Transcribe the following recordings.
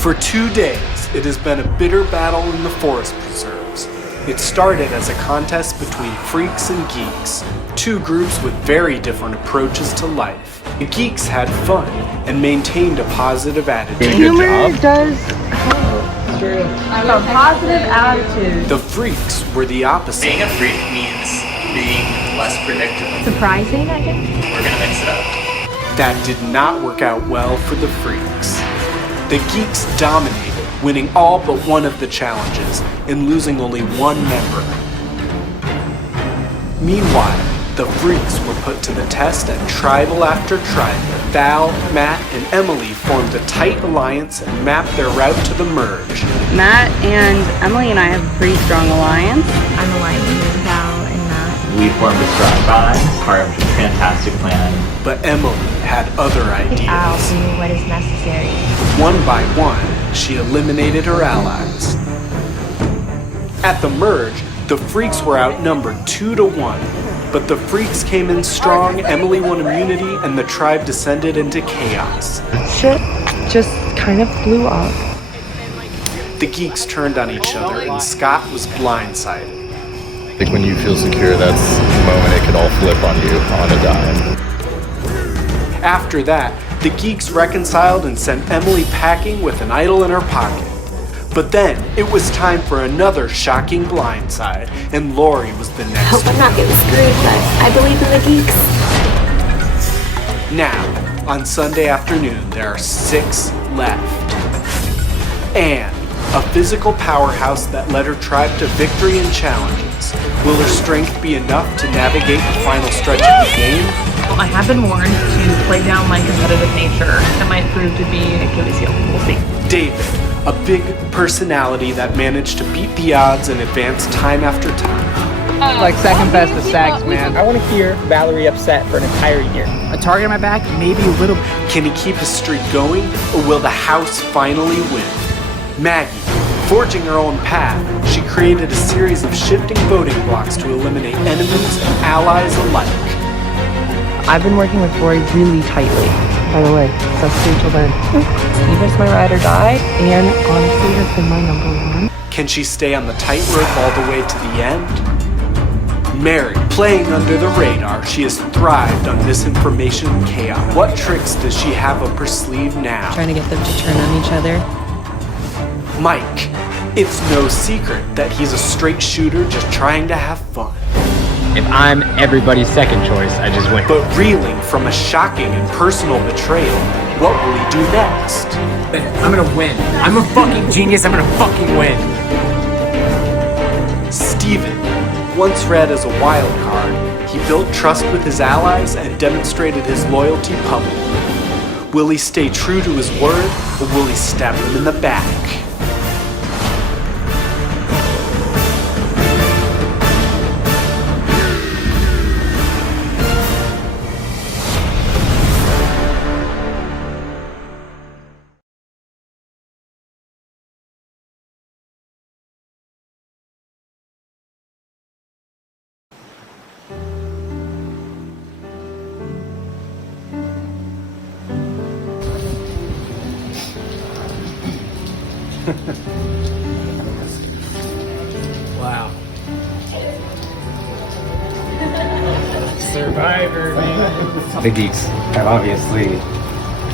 For 2 days, it has been a bitter battle in the forest preserves. It started as a contest between freaks and geeks, two groups with very different approaches to life. The geeks had fun and maintained a positive attitude. Humor does help. True. A positive attitude. The freaks were the opposite. Being a freak means being less predictable. Surprising, I guess. We're gonna mix it up. That did not work out well for the freaks. The geeks dominated, winning all but one of the challenges and losing only one member. Meanwhile, the freaks were put to the test at tribal after tribal. Val, Matt, and Emily formed a tight alliance and mapped their route to the merge. Matt and Emily and I have a pretty strong alliance. I'm aligned with Val and Matt. We formed a strong bond, part of a fantastic plan. But Emily had other ideas. I'll do what is necessary. One by one, she eliminated her allies. At the merge, the freaks were outnumbered 2-1. But the freaks came in strong, Emily won immunity, and the tribe descended into chaos. Shit just kind of blew up. The geeks turned on each other, and Scott was blindsided. Like when you feel secure, that's the moment it could all flip on you on a dime. After that, the geeks reconciled and sent Emily packing with an idol in her pocket. But then, it was time for another shocking blindside, and Lori was the next Hope I'm not getting screwed, but I believe in the geeks. Now, on Sunday afternoon, there are 6 left. And a physical powerhouse that led her tribe to victory and challenges. Will her strength be enough to navigate the final stretch of the game? I have been warned to play down my competitive nature. That might prove to be Achilles' heel. We'll see. David, a big personality that managed to beat the odds and advance time after time. Like second best to Sax, man. I want to hear Valerie upset for an entire year. A target on my back, maybe a little. Can he keep his streak going, or will the house finally win? Maggie, forging her own path, she created a series of shifting voting blocks to eliminate enemies and allies alike. I've been working with Rory really tightly. By the way, that's till then. Steven's my ride or die, and honestly has been my number one. Can she stay on the tightrope all the way to the end? Mary, playing under the radar, she has thrived on misinformation and chaos. What tricks does she have up her sleeve now? Trying to get them to turn on each other. Mike, it's no secret that he's a straight shooter just trying to have fun. If I'm everybody's second choice, I just win. But reeling from a shocking and personal betrayal, what will he do next? I'm gonna win. I'm a fucking genius. I'm gonna fucking win. Steven, once read as a wild card, he built trust with his allies and demonstrated his loyalty publicly. Will he stay true to his word, or will he stab him in the back? Wow. Survivor, man. The geeks have obviously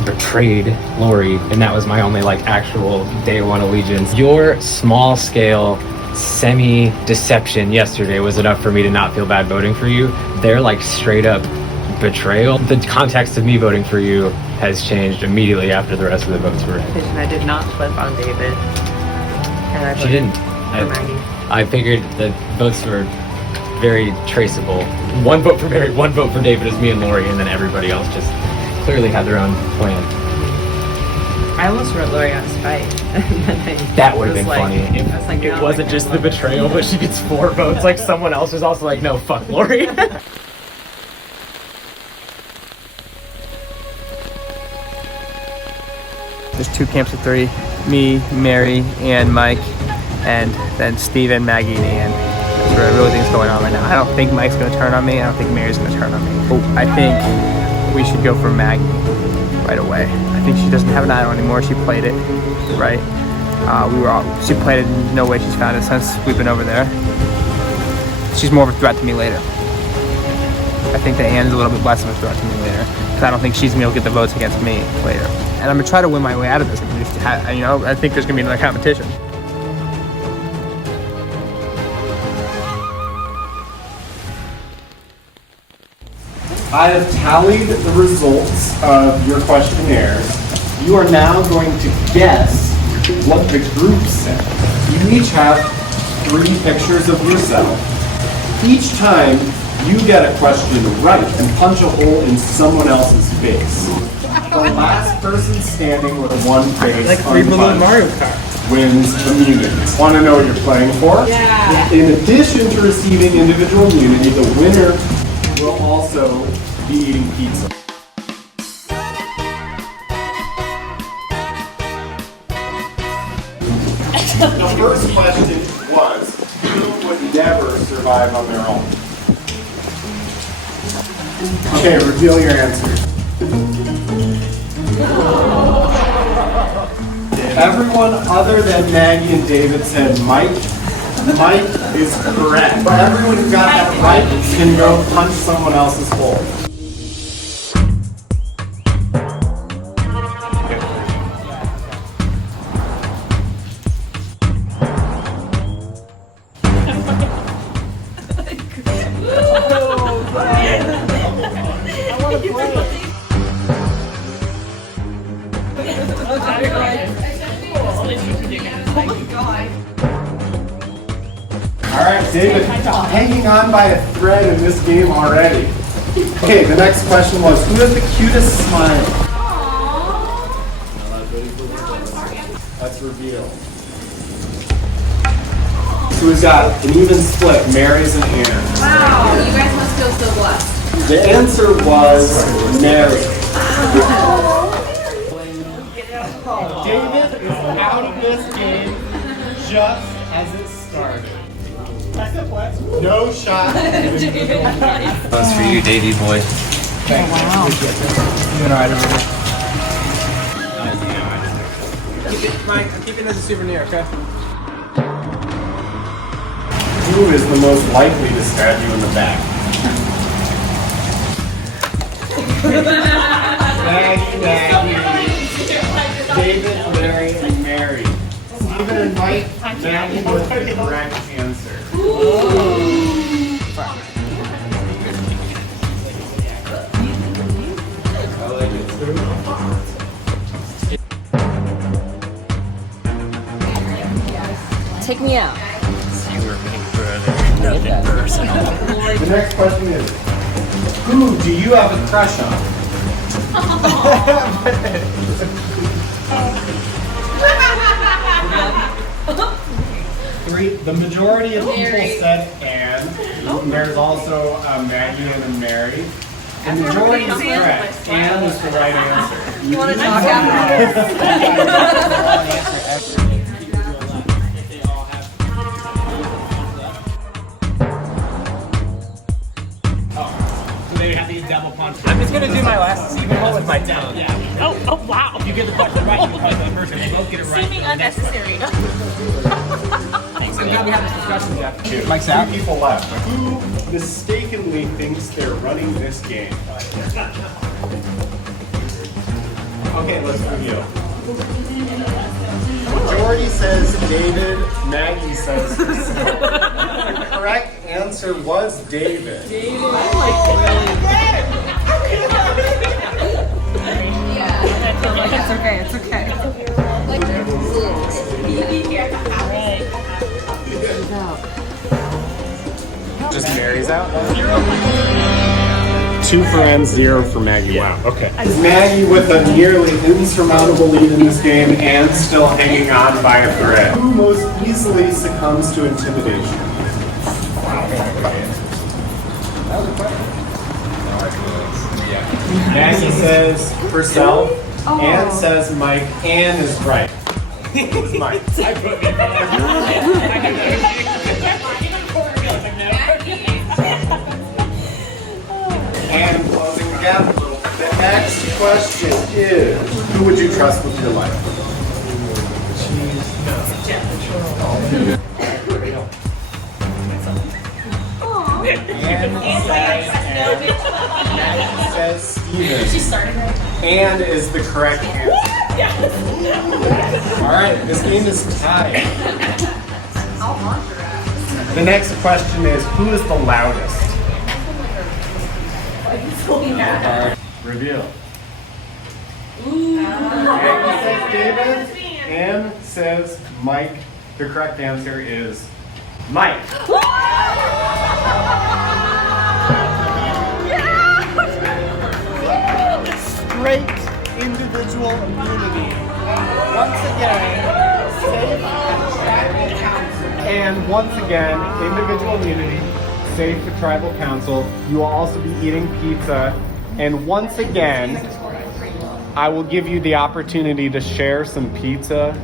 betrayed Lori, and that was my only actual day one allegiance. Your small scale semi-deception yesterday was enough for me to not feel bad voting for you. They're straight up betrayal. The context of me voting for you has changed immediately after the rest of the votes were in. And I did not flip on David. And I She didn't. for Maggie. I figured the votes were very traceable. One vote for Mary, one vote for David is me and Lori, and then everybody else just clearly had their own plan. I almost wrote Lori on spite. That would have been funny. If I was like, it no, wasn't just the betrayal, but she gets 4 votes. Someone else was also no, fuck Lori. There's 2 camps of 3, me, Mary, and Mike, and then Steven, Maggie, and Ian. That's what I really think is going on right now. I don't think Mike's going to turn on me. I don't think Mary's going to turn on me. I think we should go for Maggie. right away. I think she doesn't have an idol anymore. She played it, right? She played it, and no way she's found it since we've been over there. She's more of a threat to me later. I think that Anne's a little bit less of a threat to me later, because I don't think she's gonna be able to get the votes against me later. And I'm gonna try to win my way out of this. You know, I think there's gonna be another competition. I have tallied the results of your questionnaires. You are now going to guess what the group said. You each have 3 pictures of yourself. Each time you get a question right and punch a hole in someone else's face. The last person standing with one face Like 3 balloon Mario Kart. wins immunity. Want to know what you're playing for? Yeah. In addition to receiving individual immunity, the winner will also be eating pizza. The first question was, who would never survive on their own? Okay, reveal your answers. Everyone other than Maggie and David said Mike. Mike is correct. But everyone who got that right can go punch someone else's hole. Alright, David, hanging on by a thread in this game already. Okay, the next question was, who has the cutest smile? Let's reveal. So we've got an even split, Mary's and Anne's. Wow, you guys must feel so blessed. The answer was Mary. David is out of this game just as it started. No shot. That's for you, Davey boy. Thanks. Wow. Doing alright over there. Keep it, Mike, I'm keeping it as a souvenir, okay? Who is the most likely to stab you in the back? Maggie, David, Mary, and Mary. Stephen and Mike, Maggie was the correct answer. Take me out. The next question is, who do you have a crush on? The majority of people said Anne. There's also Maggie and a Mary. The majority is correct. Anne is the right answer. You want to talk after? I'm just gonna do my last Stephen hole with my tongue. Yeah. Oh, wow. If you get the question right, you can play the person. They both get it right. Seeming unnecessary. I'm glad we had this discussion, Jeff. Mike's Two out. people left. Who mistakenly thinks they're running this game? Okay, let's review. Majority says David, Maggie says herself. The correct answer was David. It's okay, it's okay. Just Mary's out? 2 for Anne, 0 for Maggie. Wow, okay. Maggie with a nearly insurmountable lead in this game and still hanging on by a thread. Who most easily succumbs to intimidation? Maggie says herself. Anne says Mike. Anne is right. It's Mike. And closing the gap a little bit next. question is, who would you trust with your life? Anne says Steven. And is the correct answer. All right, this game is tied. The next question is, who is the loudest? Reveal. Maggie says David. Anne says Mike. The correct answer is Mike. Straight individual immunity. Once again, safe at tribal council. And once again, individual immunity, safe at tribal council. You will also be eating pizza. And once again, I will give you the opportunity to share some pizza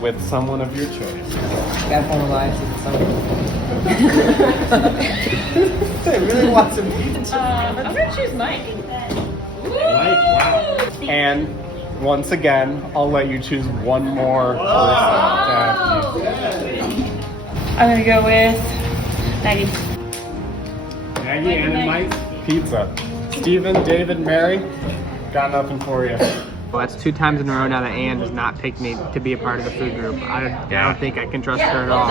with someone of your choice. Gotta follow lives with They really want some pizza. I'm gonna choose Mike. Mike, wow. And once again, I'll let you choose one more person. I'm gonna go with Maggie. Maggie, Anne, and Mike, pizza. Steven, David, Mary, got nothing for you. Well, that's 2 times in a row now that Anne does not pick me to be a part of the food group. I don't think I can trust her at all.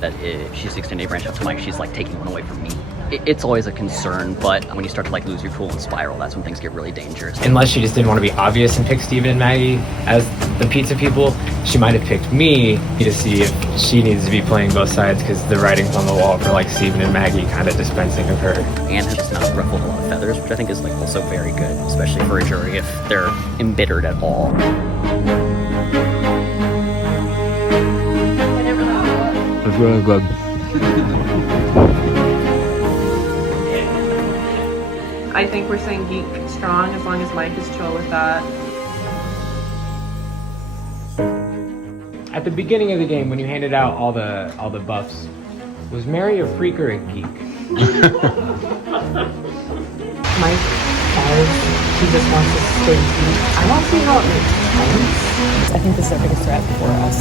That if she's the extended branch up to Mike, she's like taking one away from me. It's always a concern, but when you start to like lose your cool and spiral, that's when things get really dangerous. Unless she just didn't want to be obvious and pick Steven and Maggie as the pizza people, she might have picked me to see if she needs to be playing both sides, because the writing's on the wall for like Steven and Maggie kind of dispensing of her. Anne has not ruffled a lot of feathers, which I think is like also very good, especially for a jury if they're embittered at all. That's really good. I think we're saying geek strong as long as Mike is chill with that. At the beginning of the game, when you handed out all the buffs, was Mary a freak or a geek? Mike says he just wants to stay geek. I don't see how it makes sense. I think this is our biggest threat for us.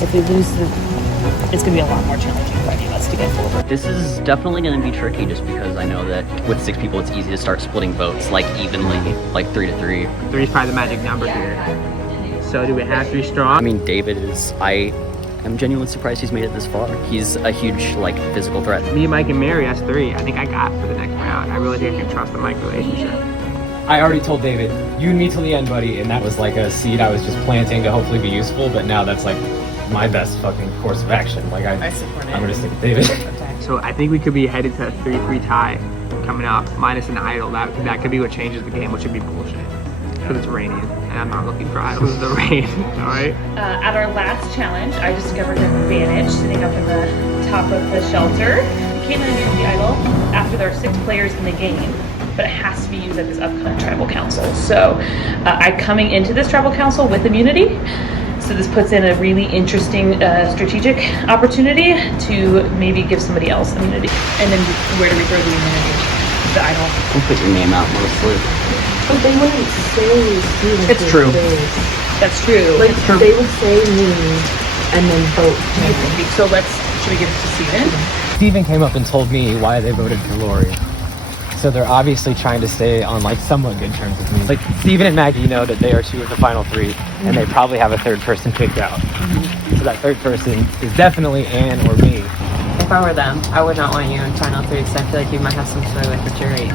If we lose it's going to be a lot more challenging for any of us to get forward. This is definitely going to be tricky just because I know that with 6 people, it's easy to start splitting votes like evenly, like 3-3. 3 is probably the magic number here. So do we have to be strong? I mean, David is, I am genuinely surprised he's made it this far. He's a huge, like, physical threat. Me, Mike, and Mary, that's 3. I think I got for the next round. I really think I can trust the Mike relationship. I already told David, you and me till the end, buddy, and that was like a seed I was just planting to hopefully be useful, but now that's like my best fucking course of action. Like I support it. I'm gonna stick with David. So I think we could be headed to a 3-3 tie coming up, minus an idol. That could be what changes the game, which would be bullshit. Because it's raining, and I'm not looking for idols in the rain, alright? At our last challenge, I discovered an advantage sitting up in the top of the shelter. You can't only use the idol after there are 6 players in the game, but it has to be used at this upcoming tribal council. So I'm coming into this tribal council with immunity. So this puts in a really interesting strategic opportunity to maybe give somebody else immunity. And then where do we throw the immunity? The idol. We'll put your name out mostly. But they wouldn't say Steven. It's true. That's true. Like, they would say me and then vote. So should we give it to Steven? Steven came up and told me why they voted for Lori. So they're obviously trying to stay on like somewhat good terms with me. Like Steven and Maggie know that they are 2 of the final 3, and they probably have a 3rd person picked out. So that 3rd person is definitely Anne or me. If I were them, I would not want you in final 3 because I feel like you might have some sort of like a jury.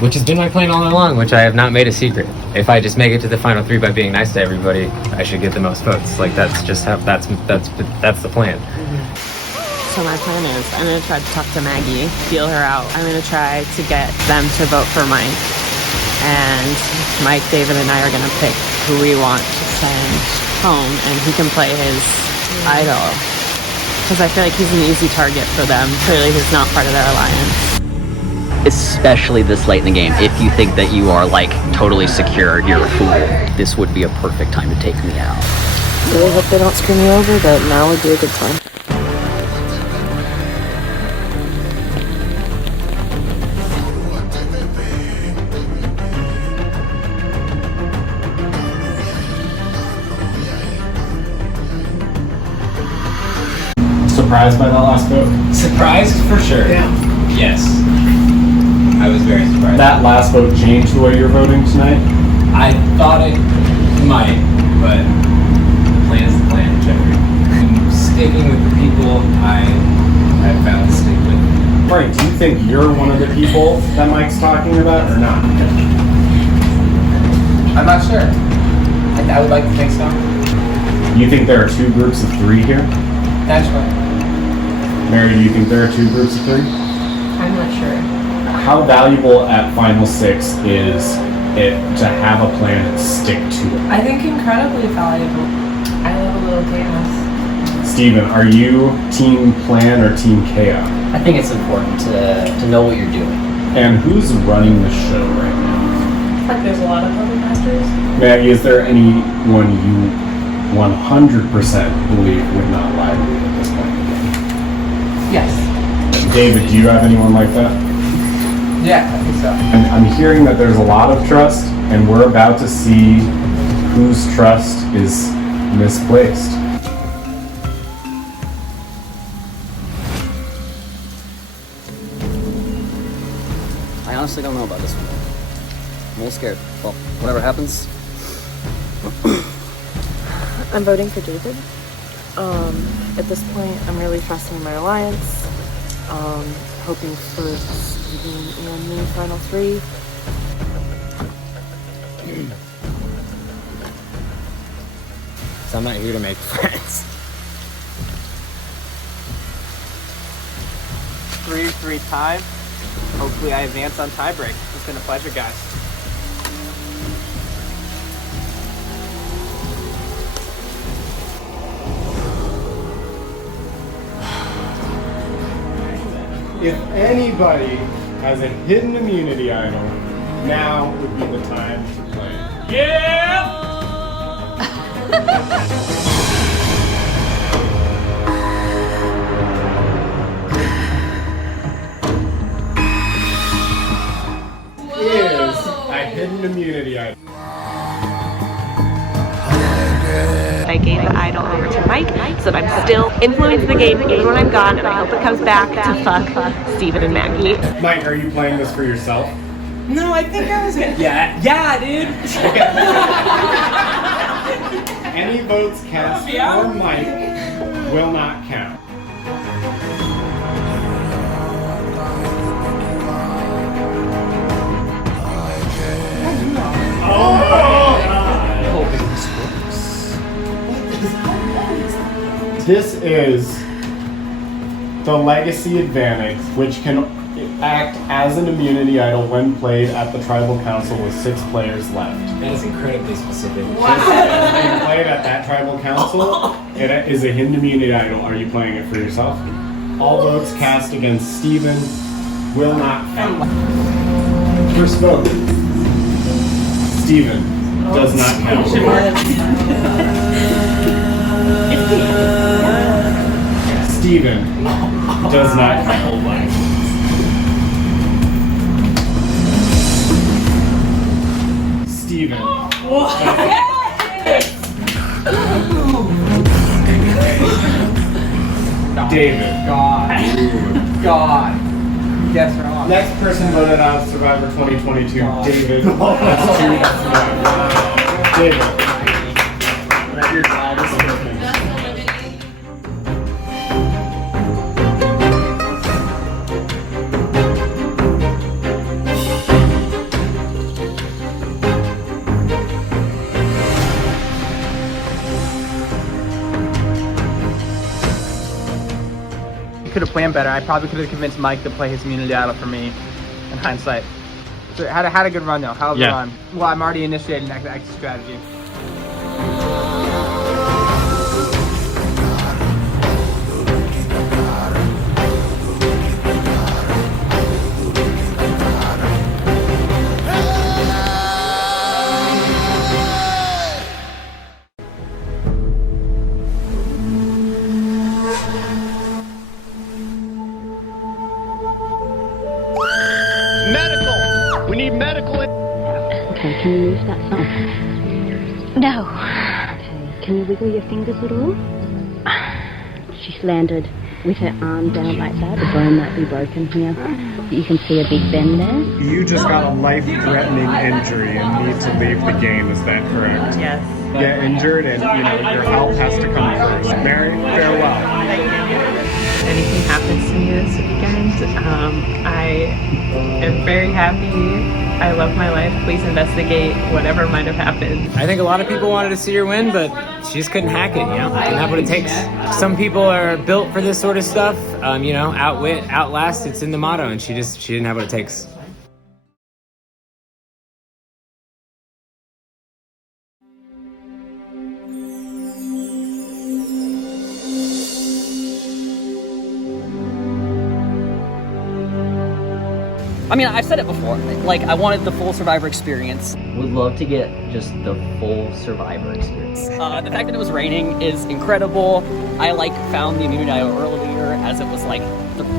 Which has been my plan all along, which I have not made a secret. If I just make it to the final 3 by being nice to everybody, I should get the most votes. Like that's just how that's the plan. So my plan is I'm going to try to talk to Maggie, feel her out. I'm going to try to get them to vote for Mike. And Mike, David, and I are going to pick who we want to send home, and he can play his idol. Because I feel like he's an easy target for them. Clearly he's not part of their alliance. Especially this late in the game. If you think that you are like totally secure, you're a fool. This would be a perfect time to take me out. Really hope they don't screw me over, but now would be a good time. surprised by that last vote? Surprised for sure. Yeah. Yes. I was very surprised. That last vote changed the way you're voting tonight? I thought it might, but the plan is the plan, Jeffrey. I'm sticking with the people I found to stick with. Frank, do you think you're one of the people that Mike's talking about or not? I'm not sure. I would like to think so. You think there are two groups of three here? That's right. Mary, do you think there are two groups of three? I'm not sure. How valuable at Final Six is it to have a plan and stick to it? I think incredibly valuable. I love a little chaos. Steven, are you team plan or team chaos? I think it's important to know what you're doing. And who's running the show right now? It's like there's a lot of puppet masters. Maggie, is there anyone you 100% believe would not lie to you at this point? Yes. David, do you have anyone like that? Yeah, I think so. And I'm hearing that there's a lot of trust, and we're about to see whose trust is misplaced. I honestly don't know about this one. I'm a little scared. Well, whatever happens. I'm voting for David. At this point, I'm really trusting my alliance. Hoping for Steven and me final three. So I'm not here to make friends. 3-3 tie. Hopefully I advance on tiebreak. It's been a pleasure, guys. If anybody has a hidden immunity idol, now would be the time to play. Yeah! Is a hidden immunity idol. I gave the idol over to Mike so that I'm still influencing the game even when I'm gone, and I hope it comes back to fuck Steven and Maggie. Mike, are you playing this for yourself? No, I think I was gonna. Yeah, dude. Any votes cast for Mike will not count. This is the Legacy Advantage, which can act as an immunity idol when played at the Tribal Council with 6 players left. That is incredibly specific. When played at that Tribal Council, it is a hidden immunity idol. Are you playing it for yourself? All votes cast against Steven will not count. First vote. Steven does not count. Steven does not count. Steven. David. God. Guess wrong. Next person voted out of Survivor 2022, David. That's 2. David. Could have planned better. I probably could have convinced Mike to play his immunity idol for me in hindsight. So had a good run though. Hell of a run. Well, I'm already initiating next exit strategy. Medical! We need medical. Okay, can you move that thumb? No. Okay, can you wiggle your fingers at all? She's landed with her arm down like that. The bone might be broken here. You can see a big bend there. You just got a life-threatening injury and need to leave the game, is that correct? Yes. Get injured and, your health has to come first. Mary, farewell. Anything happens to me this weekend, I am very happy. I love my life. Please investigate whatever might have happened. I think a lot of people wanted to see her win, but she just couldn't hack it, Didn't have what it takes. Some people are built for this sort of stuff, outwit, outlast, it's in the motto, and she didn't have what it takes. I mean, I've said it before, like, I wanted the full Survivor experience. Would love to get just the full Survivor experience. The fact that it was raining is incredible. I, found the immunity idol earlier as it was,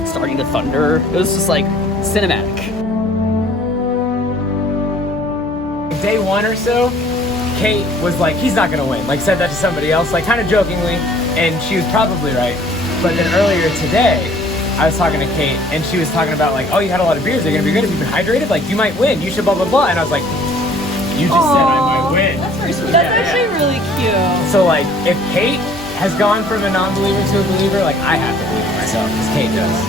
starting to thunder. It was just, cinematic. Day one or so, Kate was like, he's not gonna win. Said that to somebody else, kind of jokingly, and she was probably right. But then earlier today, I was talking to Kate, and she was talking about oh, you had a lot of beers, they're gonna be good if you've been hydrated, you might win, you should blah, blah, blah. And I was like, you just said I might win. That's very sweet. That's actually really cute. So if Kate has gone from a non-believer to a believer, I have to believe in myself, because Kate does.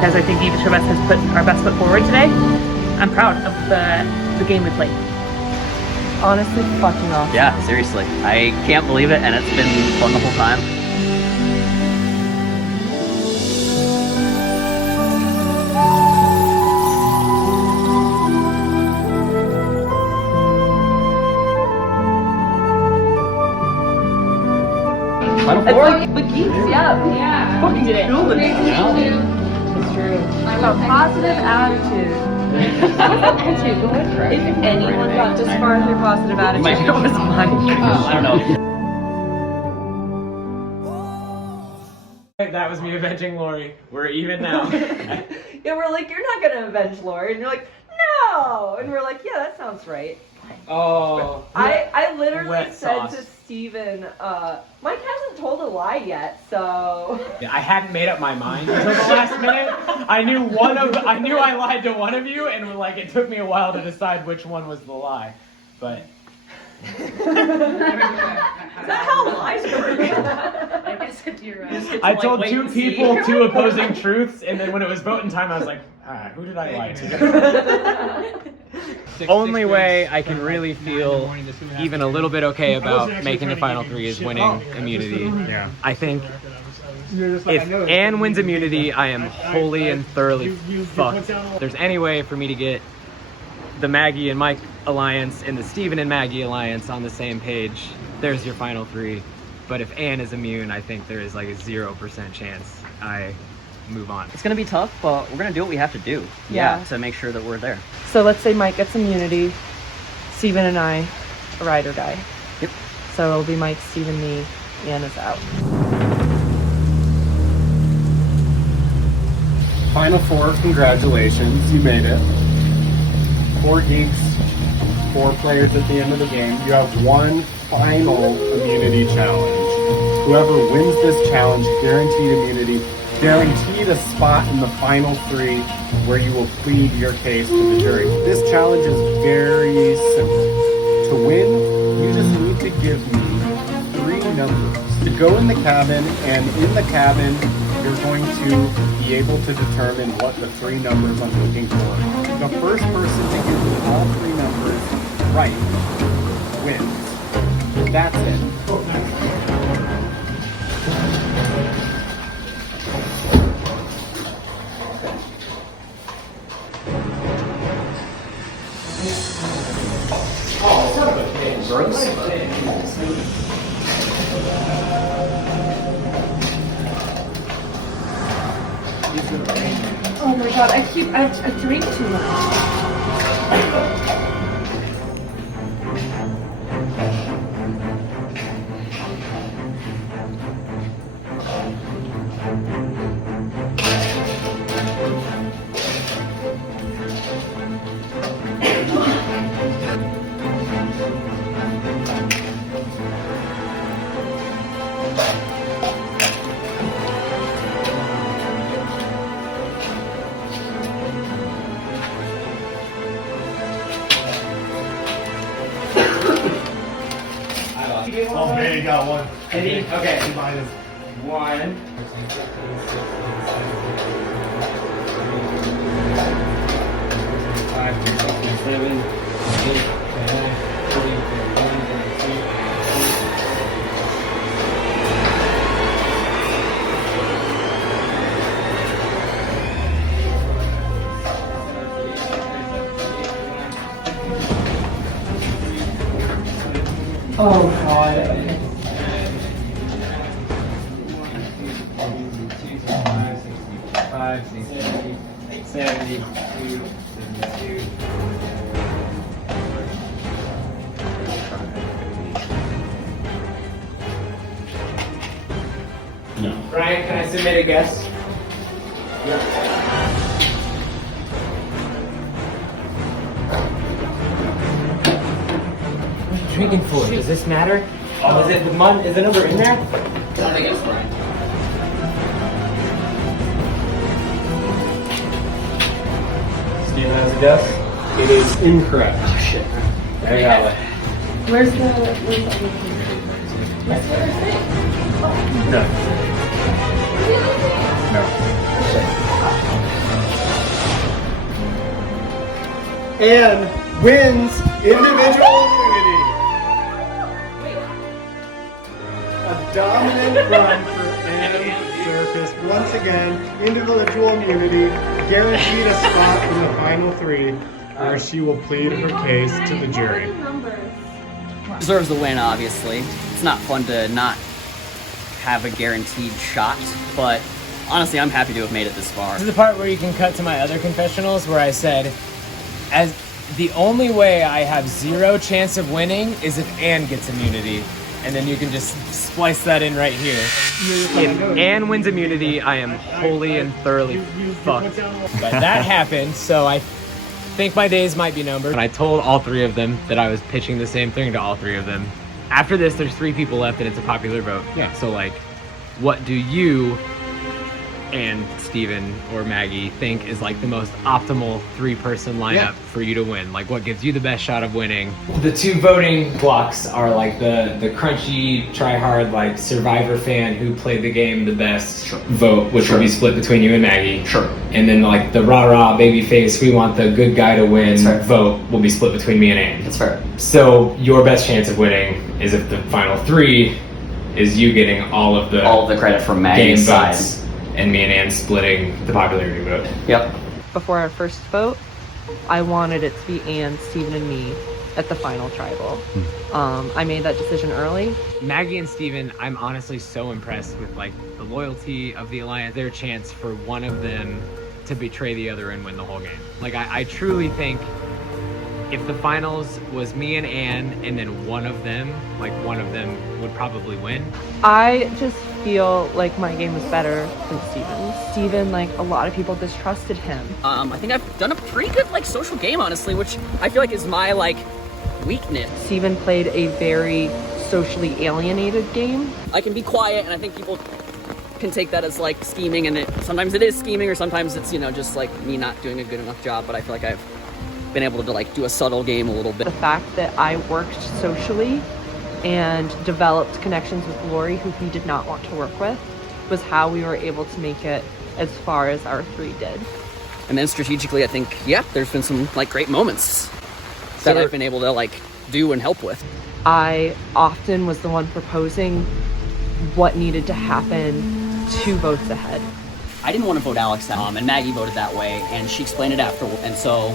Because I think each of us has put our best foot forward today. I'm proud of the game we played. Honestly, fucking awesome. Yeah, seriously. I can't believe it, and it's been fun the whole time. Final four? The Geeks, yeah. Fucking did it. It's true. A positive attitude. Attitude, going for it. If anyone got this far through positive attitude, it was mine. I don't know. That was me avenging Lori. We're even now. Yeah, we're like, you're not gonna avenge Lori, and you're like, no, and we're like, yeah, that sounds right. Oh. I literally wet said sauce. to Steven, Mike hasn't told a lie yet, so. I hadn't made up my mind until the last minute. I knew I lied to one of you, and it took me a while to decide which one was the lie. But Is that how lies work? I guess if you're I told two people two opposing truths, and then when it was voting time, I was like, who did I lie to? Only way I can really feel even a little bit okay about making the final three is winning immunity. Yeah. I think if Anne wins immunity, I am wholly and thoroughly fucked. If there's any way for me to get the Maggie and Mike alliance and the Steven and Maggie alliance on the same page, there's your final three. But if Anne is immune, I think there is a 0% chance I move on. It's gonna be tough, but we're gonna do what we have to do. Yeah. To make sure that we're there. So let's say Mike gets immunity, Steven and I ride or die. Yep. So it'll be Mike, Steven, me, Ann is out. Final four, congratulations, you made it. 4 Geeks, 4 players at the end of the game. You have one final immunity challenge. Whoever wins this challenge, guaranteed immunity, guaranteed a spot in the final 3 where you will plead your case to the jury. This challenge is very simple. To win, you just need to give me 3 numbers. To go in the cabin, and in the cabin, you're going to be able to determine what the 3 numbers I'm looking for. The first person to give me all 3 numbers right wins. That's it. Oh my god, I drink too much. Oh, man, you got one. Eddie? Okay. Combine them. 1. 5, 6, 7, 8, 9, Oh God. 5, 6, 72, 72. No. Ryan, can I submit a guess? Drinking for? Does this matter? Oh, is the number in there? I think it's fine. Steven has a guess? It is incorrect. Oh shit. There you go. Where's the other thing? No. No. Anne wins individual immunity. A dominant run for Anne Surface. Once again, individual immunity, guaranteed a spot in the final 3, where she will plead her case to the jury. Deserves the win, obviously. It's not fun to not have a guaranteed shot, but honestly, I'm happy to have made it this far. This is the part where you can cut to my other confessionals where I said, as the only way I have 0 chance of winning is if Anne gets immunity. And then you can just splice that in right here. If Anne wins immunity, I am wholly and thoroughly fucked. But that happened, so I think my days might be numbered. And I told all 3 of them that I was pitching the same thing to all 3 of them. After this, there's 3 people left and it's a popular vote. Yeah. So like, what do you and Steven or Maggie think is like the most optimal 3-person lineup for you to win? Like what gives you the best shot of winning? The 2 voting blocks are like the crunchy, try hard, like Survivor fan who played the game the best vote, which will be split between you and Maggie. And then like the rah-rah baby face, we want the good guy to win vote will be split between me and Anne. That's fair. So your best chance of winning is if the final 3 is you getting all of the credit from Maggie's side. votes. And me and Anne splitting the popularity vote. Yep. Before our first vote, I wanted it to be Anne, Steven, and me at the final tribal. I made that decision early. Maggie and Steven, I'm honestly so impressed with like the loyalty of the Alliance, their chance for one of them to betray the other and win the whole game. Like I truly think if the finals was me and Anne and then one of them would probably win. I just feel like my game was better than Steven's. Steven, like a lot of people distrusted him. I think I've done a pretty good like social game, honestly, which I feel like is my like weakness. Steven played a very socially alienated game. I can be quiet, and I think people can take that as like scheming, and sometimes it is scheming, or sometimes it's, you know, just like me not doing a good enough job. But I feel like I've been able to like do a subtle game a little bit. The fact that I worked socially and developed connections with Lori, who he did not want to work with, was how we were able to make it as far as our 3 did. And then strategically, I think, yeah, there's been some like great moments that I've been able to like do and help with. I often was the one proposing what needed to happen 2 votes ahead. I didn't want to vote Alex, and Maggie voted that way, and she explained it afterward, and so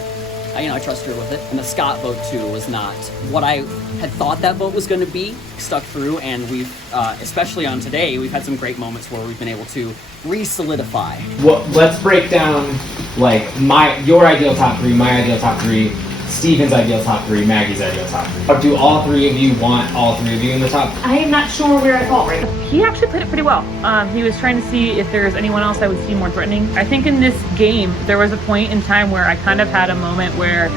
I trusted her with it. And the Scott vote too was not what I had thought that vote was going to be, stuck through, and we've, especially on today, we've had some great moments where we've been able to re-solidify. Well, let's break down like your ideal top 3, my ideal top 3, Steven's ideal top 3, Maggie's ideal top 3. Do all 3 of you want all 3 of you in the top? I am not sure where I fall right now. He actually played it pretty well. He was trying to see if there's anyone else I would see more threatening. I think in this game, there was a point in time where I kind of had a moment where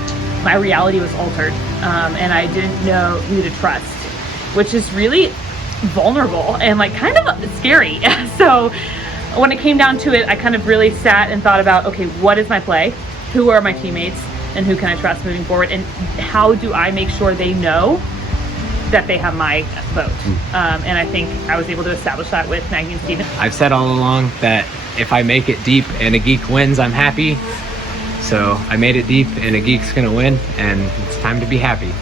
my reality was altered, and I didn't know who to trust, which is really vulnerable and like kind of scary. So when it came down to it, I kind of really sat and thought about, okay, what is my play? Who are my teammates? And who can I trust moving forward? And how do I make sure they know that they have my vote. And I think I was able to establish that with Maggie and Steven. I've said all along that if I make it deep and a geek wins, I'm happy. So I made it deep and a geek's gonna win, and it's time to be happy.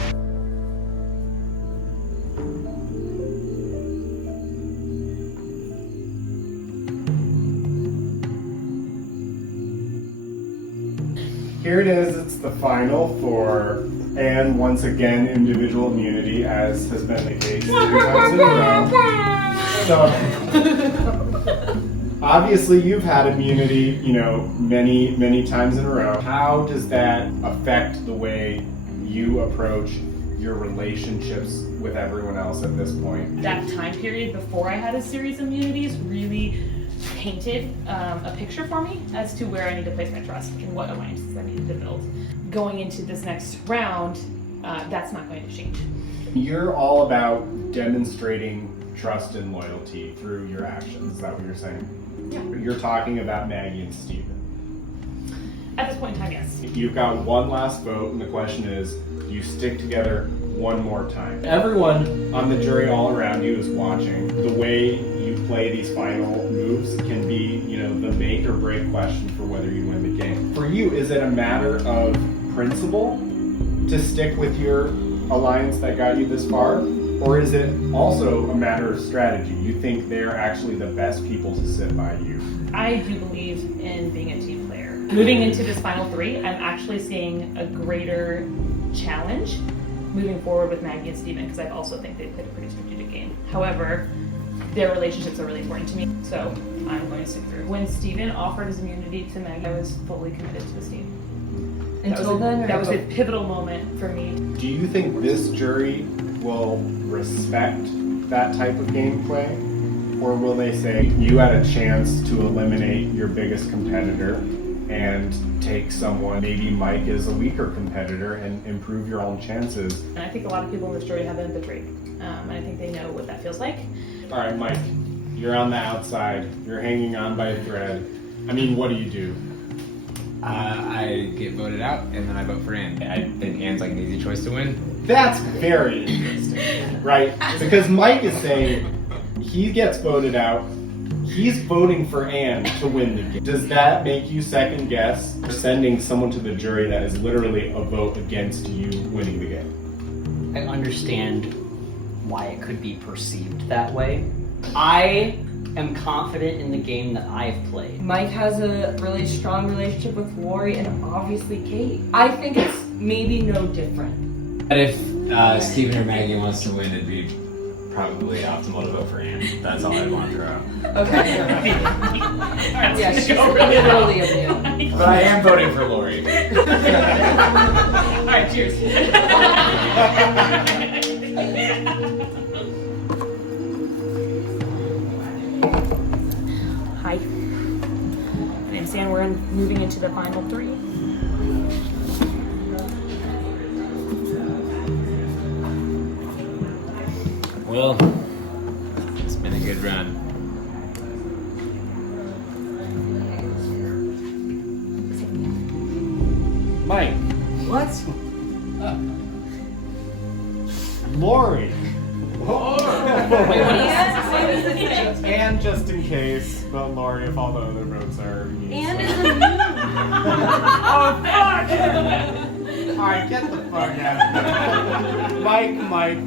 Here it is, it's the final for, and once again, individual immunity, as has been the case 3 times in a row. So, obviously you've had immunity, many times in a row. How does that affect the way you approach your relationships with everyone else at this point? That time period before I had a series of immunities really painted a picture for me as to where I need to place my trust and what alliances I needed to build. Going into this next round, that's not going to change. You're all about demonstrating trust and loyalty through your actions. Is that what you're saying? Yeah. You're talking about Maggie and Steven. At this point in time, yes. You've got one last vote, and the question is, do you stick together one more time? Everyone on the jury all around you is watching. The way you play these final moves can be, the make or break question for whether you win the game. For you, is it a matter of principle to stick with your alliance that got you this far? Or is it also a matter of strategy? You think they're actually the best people to sit by you? I do believe in being a team player. Moving into this final 3, I'm actually seeing a greater challenge moving forward with Maggie and Steven, because I also think they played a pretty strategic game. However, their relationships are really important to me, so I'm going to stick through. When Steven offered his immunity to Maggie, I was fully committed to this team. That was a pivotal moment for me. Do you think this jury will respect that type of gameplay? Or will they say, you had a chance to eliminate your biggest competitor and take someone, maybe Mike is a weaker competitor, and improve your own chances? And I think a lot of people in this jury have been betrayed. And I think they know what that feels like. All right, Mike, you're on the outside. You're hanging on by a thread. What do you do? I get voted out, and then I vote for Ann. I think Ann's like an easy choice to win. That's very interesting, right? Because Mike is saying he gets voted out. He's voting for Ann to win the game. Does that make you second guess sending someone to the jury that is literally a vote against you winning the game? I understand why it could be perceived that way. I am confident in the game that I've played. Mike has a really strong relationship with Lori and obviously Kate. I think it's maybe no different. But if Steven or Maggie wants to win, it'd be probably optimal to vote for Ann. That's all I want to throw out. Okay. Yeah, she's literally a new. But I am voting for Lori. Alright, cheers. Hi. My name's Ann. We're moving into the final 3. Well, it's been a good run. Mike. What? Lori. Whoa. Wait, what And just in case, but Lori, if all the other votes are me. Ann is a Oh, fuck! Alright, get the fuck out of here. Mike.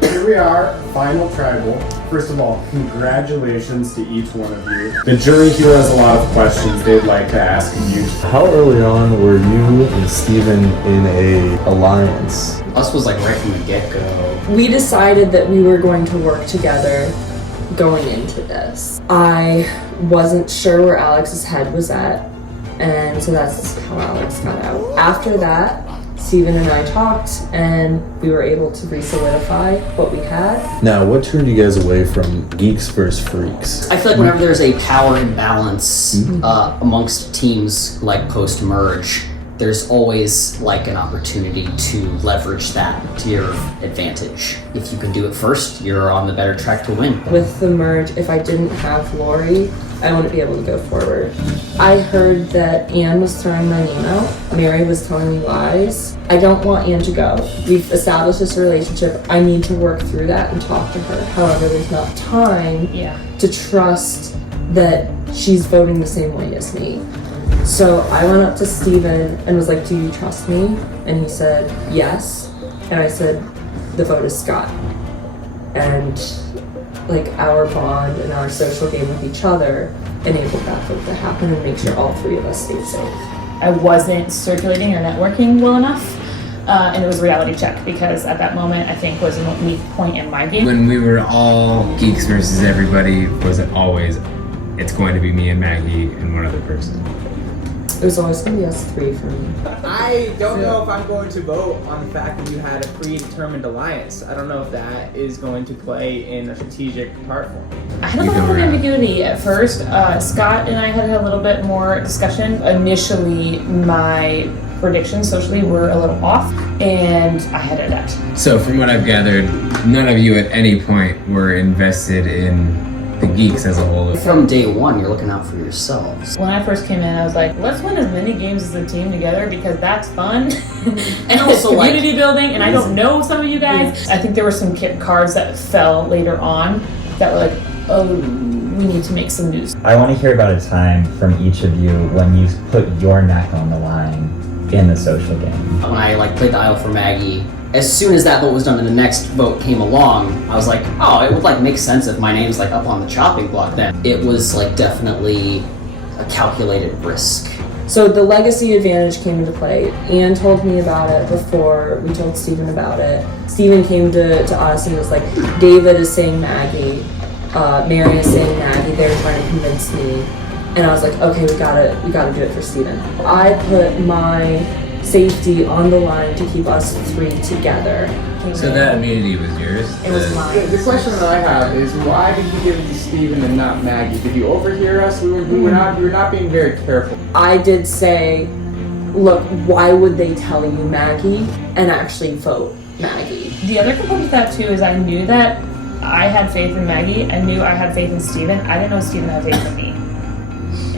Here we are, final tribal. First of all, congratulations to each one of you. The jury here has a lot of questions they'd like to ask you. How early on were you and Steven in a alliance? Us was like right from the get-go. We decided that we were going to work together going into this. I wasn't sure where Alex's head was at. And so that's how Alex got out. After that, Steven and I talked, and we were able to re-solidify what we had. Now, what turned you guys away from Geeks versus Freaks? I feel like whenever there's a power imbalance amongst teams like post-merge, there's always like an opportunity to leverage that to your advantage. If you can do it first, you're on the better track to win. With the merge, if I didn't have Lori, I wouldn't be able to go forward. I heard that Anne was throwing my name out. Mary was telling me lies. I don't want Anne to go. We've established this relationship. I need to work through that and talk to her. However, there's not time to trust that she's voting the same way as me. So I went up to Steven and was like, do you trust me? And he said, yes. And I said, the vote is Scott. And like our bond and our social game with each other enabled that vote to happen and make sure all three of us stayed safe. I wasn't circulating or networking well enough, and it was a reality check because at that moment I think was a weak point in my game. When we were all Geeks versus everybody, was it always, it's going to be me and Maggie and one other person? It was always going to be us three for me. I don't know if I'm going to vote on the fact that you had a predetermined alliance. I don't know if that is going to play in a strategic part for me. I had a little bit of ambiguity at first. Scott and I had a little bit more discussion. Initially, my predictions socially were a little off, and I had to adapt. So from what I've gathered, none of you at any point were invested in the Geeks as a whole. From day one, you're looking out for yourselves. When I first came in, I was like, let's win as many games as a team together because that's fun. And also community like, building, and I don't know some of you guys. I think there were some cards that fell later on that were like, oh, we need to make some news. I want to hear about a time from each of you when you put your neck on the line in the social game. When I like played the idol for Maggie, as soon as that vote was done and the next vote came along, I was like, oh, it would like make sense if my name's like up on the chopping block then. It was like definitely a calculated risk. So the legacy advantage came into play. Anne told me about it before we told Steven about it. Steven came to us and was like, David is saying Maggie, Mary is saying Maggie, they're trying to convince me. And I was like, okay, we gotta do it for Steven. I put my safety on the line to keep us three together. So that immunity was yours? It was mine. The question that I have is, why did you give it to Steven and not Maggie? Did you overhear us? We were not being very careful. I did say, look, why would they tell you Maggie and actually vote Maggie? The other component to that too is I knew that I had faith in Maggie. I knew I had faith in Steven. I didn't know Steven had faith in me.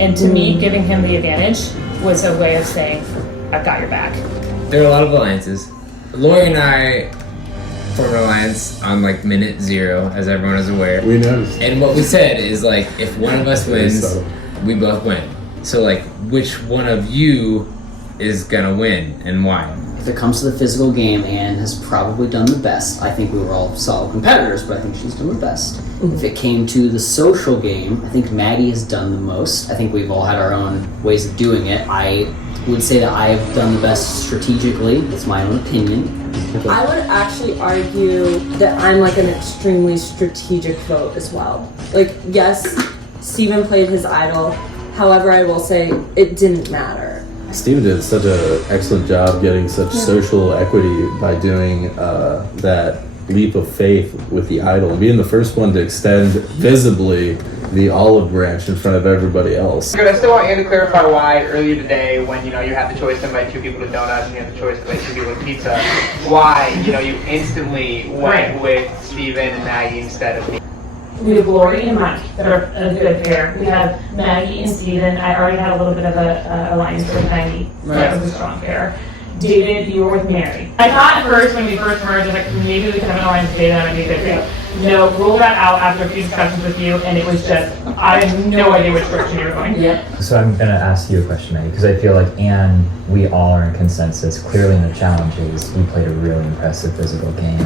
And to me, giving him the advantage was a way of saying, I've got your back. There are a lot of alliances. Lori and I formed an alliance on like minute 0, as everyone is aware. We noticed. And what we said is like, if one of us wins, we both win. So like, which one of you is gonna win and why? If it comes to the physical game, Anne has probably done the best. I think we were all solid competitors, but I think she's done the best. If it came to the social game, I think Maggie has done the most. I think we've all had our own ways of doing it. I would say that I have done the best strategically. It's my own opinion. I would actually argue that I'm like an extremely strategic vote as well. Like, yes, Steven played his idol. However, I will say it didn't matter. Steven did such an excellent job getting such social equity by doing that leap of faith with the idol and being the first one to extend visibly the olive branch in front of everybody else. Good. I still want Anne to clarify why earlier today, when you had the choice to invite 2 people to donuts and you had the choice to invite 2 people to pizza, why you instantly went with Steven and Maggie instead of me. We have Lori and Mike that are a good pair. We have Maggie and Steven. I already had a little bit of an alliance with Maggie. That was a strong pair. David, you were with Mary. I thought at first when we first merged, like maybe we could have an alliance with David and I'd be a good pair. No, ruled that out after a few discussions with you, and it was just, I had no idea which direction you were going. So I'm going to ask you a question, Maggie, because I feel like, Anne, we all are in consensus. Clearly in the challenges, we played a really impressive physical game.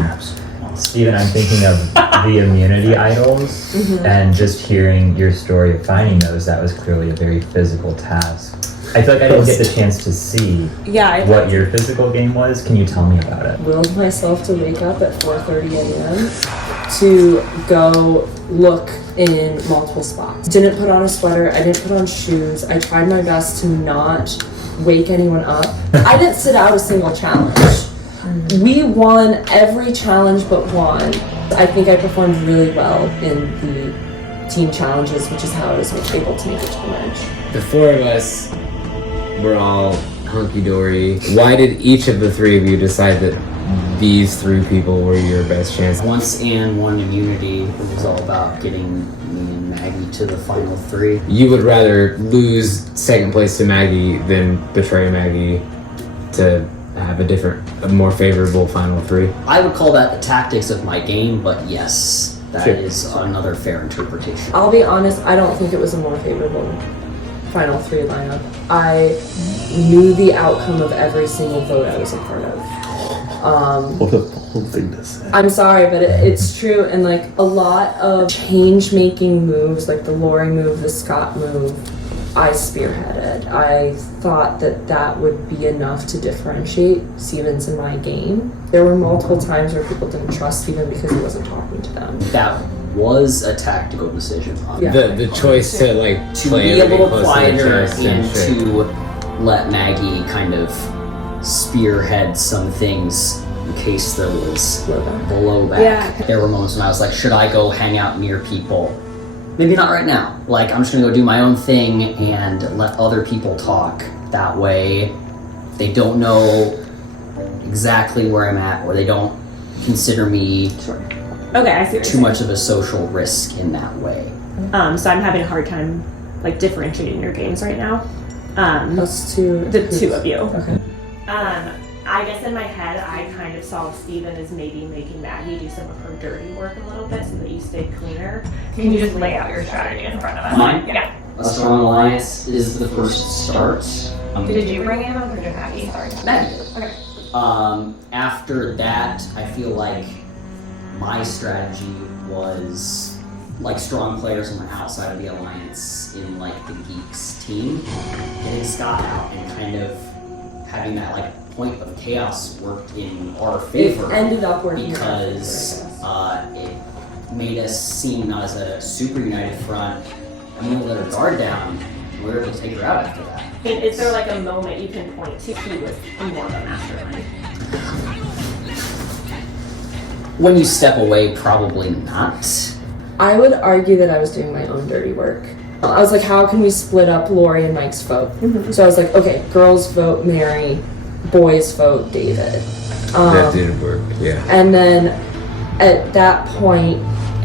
Steven, I'm thinking of the immunity idols, and just hearing your story of finding those, that was clearly a very physical task. I feel like I didn't get the chance to see what your physical game was. Can you tell me about it? Willed myself to wake up at 4:30 a.m. to go look in multiple spots. Didn't put on a sweater, I didn't put on shoes. I tried my best to not wake anyone up. I didn't sit out a single challenge. We won every challenge but one. I think I performed really well in the team challenges, which is how I was able to make it to the match. The four of us were all hunky-dory. Why did each of the three of you decide that these three people were your best chance? Once Anne won immunity, it was all about getting me and Maggie to the final three. You would rather lose second place to Maggie than betray Maggie to have a more favorable final three? I would call that the tactics of my game, but yes, that is another fair interpretation. I'll be honest, I don't think it was a more favorable final three lineup. I knew the outcome of every single vote I was a part of. What a bold thing to say. I'm sorry, but it's true. And like a lot of change-making moves, like the Lori move, the Scott move, I spearheaded. I thought that would be enough to differentiate Stevens in my game. There were multiple times where people didn't trust Steven because he wasn't talking to them. That was a tactical decision. Yeah. The choice to like to play be a little quieter and and to let Maggie kind of spearhead some things in case there was blowback. Yeah. There were moments when I was like, should I go hang out near people? Maybe not right now. Like, I'm just gonna go do my own thing and let other people talk. That way, they don't know exactly where I'm at, or they don't consider me Okay, I see what too you're much of a social risk in that way. So I'm having a hard time like differentiating your games right now. Us two. The two of you. Okay. I guess in my head, I kind of saw Steven as maybe making Maggie do some of her dirty work a little bit so that you stay cleaner. Can you just lay out your strategy in front of us? Mine? Yeah. A strong alliance is the first start. Did you bring him up or did Maggie? Sorry. Maggie. Okay. After that, I feel like my strategy was like strong players on the outside of the alliance in like the Geeks team, getting Scott out and kind of having that like point of chaos worked in our favor. It ended up working because it made us seem not as a super united front, and we let her guard down. We were able to take her out after that. Is there like a moment you can point to he was more of a mastermind? When you step away, probably not. I would argue that I was doing my own dirty work. I was like, how can we split up Lori and Mike's vote? So I was like, okay, girls vote Mary, boys vote David. That didn't work, yeah. And then at that point,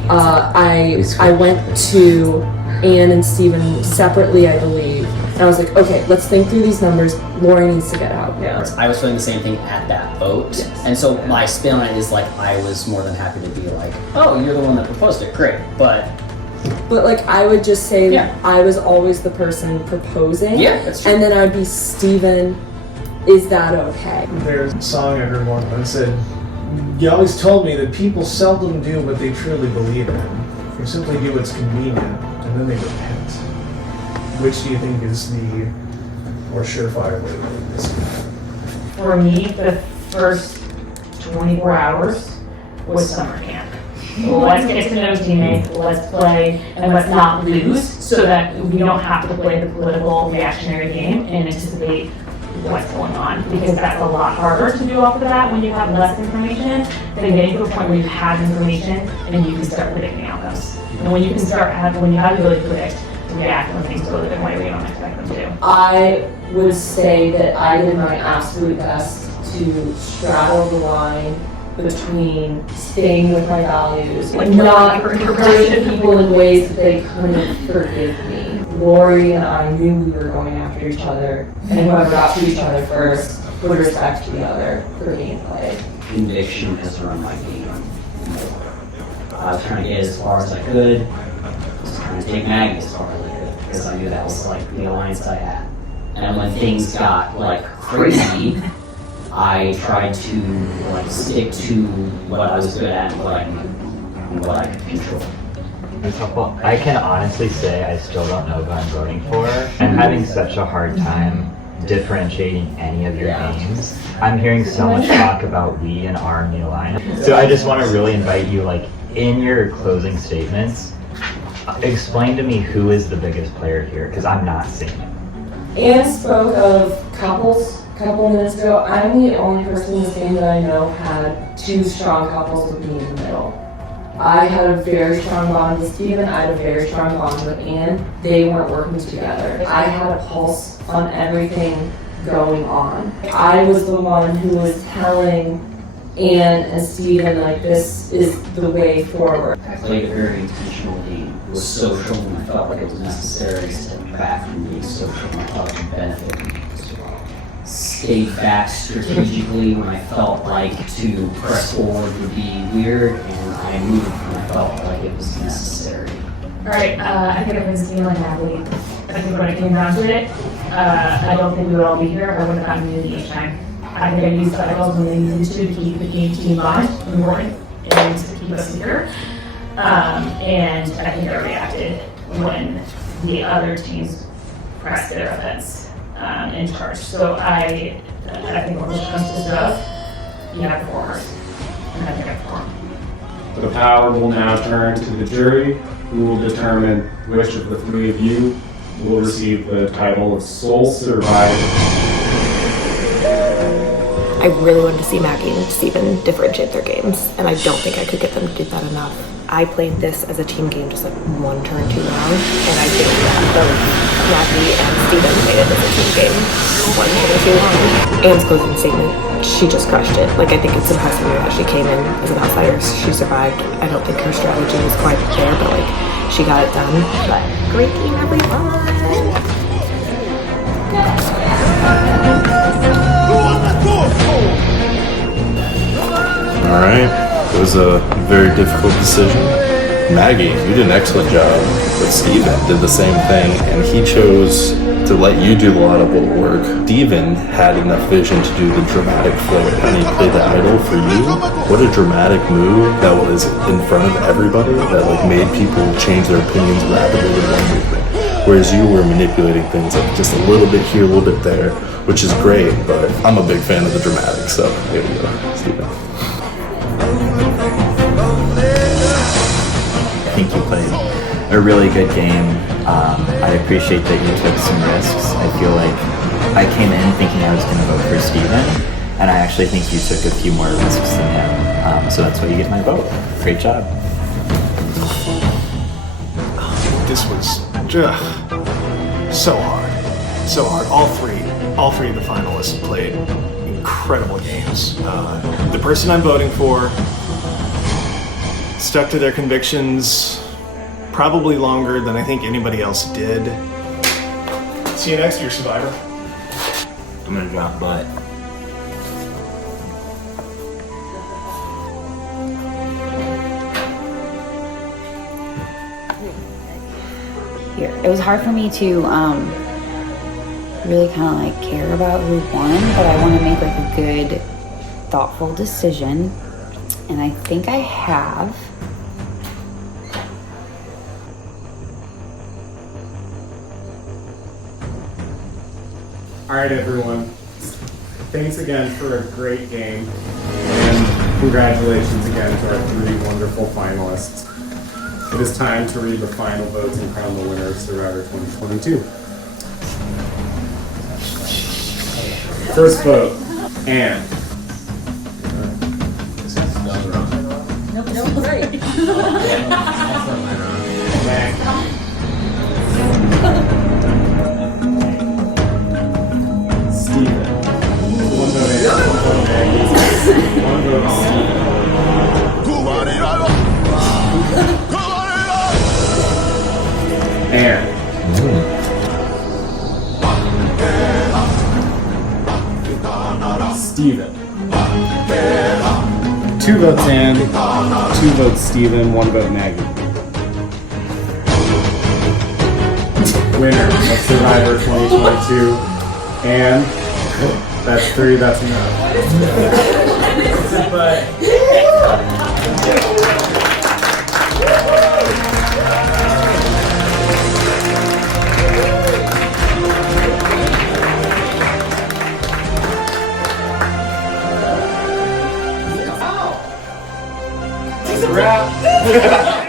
I went to Anne and Steven separately, I believe. And I was like, okay, let's think through these numbers. Lori needs to get out. Yeah, I was feeling the same thing at that vote. Yes. And so my spin on it is like, I was more than happy to be like, oh, you're the one that proposed it, great. But like, I would just say that I was always the person proposing. Yeah, that's true. And then I'd be, Steven, is that okay? There's a song I heard one that said, you always told me that people seldom do what they truly believe in. They simply do what's convenient, and then they repent. Which do you think is the more surefire way to do this? For me, the first 24 hours was summer camp. Let's get to know teammates, let's play, and let's not lose so that we don't have to play the political reactionary game and anticipate what's going on, because that's a lot harder to do off of that when you have less information than getting to a point where you have information and you can start predicting outcomes. And when you can when you have the ability to predict, react when things go the different way we don't expect them to. I would say that I did my absolute best to straddle the line between staying with my values and not hurting people in ways that they couldn't forgive me. Lori and I knew we were going after each other, and whoever got to each other first would respect the other for gameplay. Conviction has run my game. I was trying to get as far as I could, just trying to take Maggie as far as I could, because I knew that was like the alliance I had. And when things got like crazy, I tried to like stick to what I was good at and what I knew and what I could control. Well, I can honestly say I still don't know who I'm voting for. I'm having such a hard time differentiating any of your names. I'm hearing so much talk about we and our new line. So I just want to really invite you, like, In your closing statements, explain to me who is the biggest player here, because I'm not seeing it. Anne spoke of couples a couple minutes ago. I'm the only person in this game that I know had two strong couples with me in the middle. I had a very strong bond with Steven. I had a very strong bond with Anne. They weren't working together. I had a pulse on everything going on. I was the one who was telling Anne and Steven, like, this is the way forward. I played a very intentional game. It was social, and I felt like it was necessary to step back from being social, and I thought it would benefit me. Stayed back strategically when I felt like to press forward would be weird, and I moved when I felt like it was necessary. Alright, I think everyone's feeling happily. I think when it came down to it, I don't think we would all be here if I wouldn't have gotten immunity each time. I think I used titles when they needed to keep the team bond important and to keep us secure. And I think I reacted when the other teams pressed their offense in charge. So I think when push comes to shove, you have performers. And I think I performed. The power will now turn to the jury, who will determine which of the three of you will receive the title of sole survivor. I really wanted to see Maggie and Steven differentiate their games, and I don't think I could get them to do that enough. I played this as a team game just like one turn too long, and I think that both Maggie and Steven made it as a team game one turn too long. Anne's closing statement, she just crushed it. Like, I think it's impressive that she came in as an outsider. She survived. I don't think her strategy was quite there, but like, she got it done. But great game, everyone! Alright, it was a very difficult decision. Maggie, you did an excellent job, but Steven did the same thing, and he chose to let you do a lot of the work. Steven had enough vision to do the dramatic flair, and he played the idol for you. What a dramatic move that was in front of everybody, that like made people change their opinions rapidly in one movement. Whereas you were manipulating things like just a little bit here, a little bit there, which is great, but I'm a big fan of the dramatic, so here we go, Steven. I think you played a really good game. I appreciate that you took some risks. I feel like I came in thinking I was going to vote for Steven, and I actually think you took a few more risks than him. So that's why you get my vote. Great job. This was so hard. So hard. All three of the finalists played incredible games. The person I'm voting for stuck to their convictions probably longer than I think anybody else did. See you next year, Survivor. I'm gonna drop butt. Here. It was hard for me to really kind of like care about who won, but I want to make like a good, thoughtful decision, and I think I have. Alright everyone, thanks again for a great game, and congratulations again to our three wonderful finalists. It is time to read the final votes and crown the winner of Survivor 2022. First vote, Anne. Nope, right. Steven. One vote Anne, one vote Maggie, one vote Steven. Anne. Steven. 2 votes Anne, 2 votes Steven, 1 vote Maggie. Winner of Survivor 2022, Anne. That's 3, that's enough. Wrap.